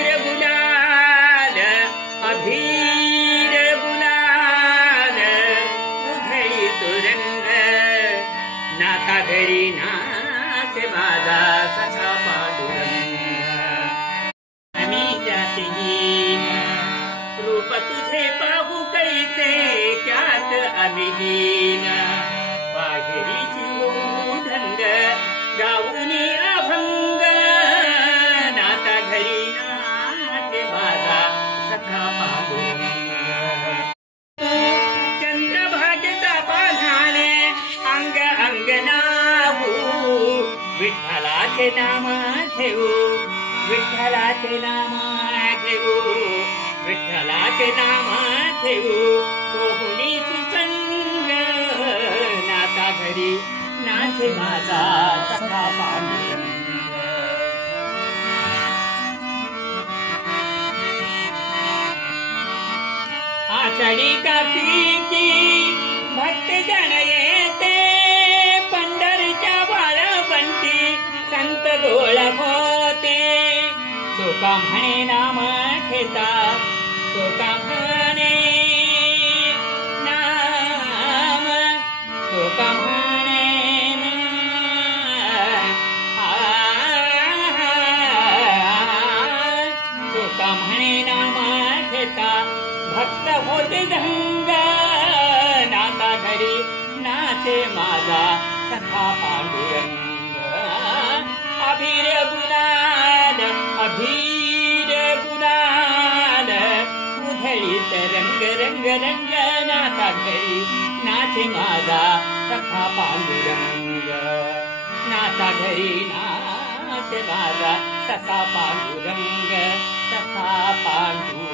अबीर गुलाल अबीर गुलाल उधळी तो रंग नाका घरी नाचे माझा सखा पांडुरंग आम्ही जातीहीन रूप तुझे पाहू कैसे त्यात अभिहीन बाहेरीची ढंग गाऊनी अभंग नाता घरी नाचे माझा सखा पांडुरंग चंद्रभागेचा पाधाने अंग अंग नाहू विठ्ठलाचे नाम घेऊ विठ्ठलाचे नाम घेऊ विठ्ठलाचे नाम घेऊ कोहुनी सुसंग नाता घरी नाचे माझा सखा पांडुरंग आषाढी कार्तिकी भक्त जन येते पंढरीच्या वाळवंटी संत डोळा होते चोका म्हणे नाम घेता चोका म्हणे नाम चोका म्हणे चोका म्हणे नाम घेता भक्त होते ढंग नाता घरी नाचे माझा सखा पांडुरंग अबीर गुलाल अबीर गुलाल उधळीत रंग रंग रंग नाता घरी नाचे माझा सखा पांडुरंग नाता घरी नाचे माझा सखा पांडुरंग सखा पांडुरंग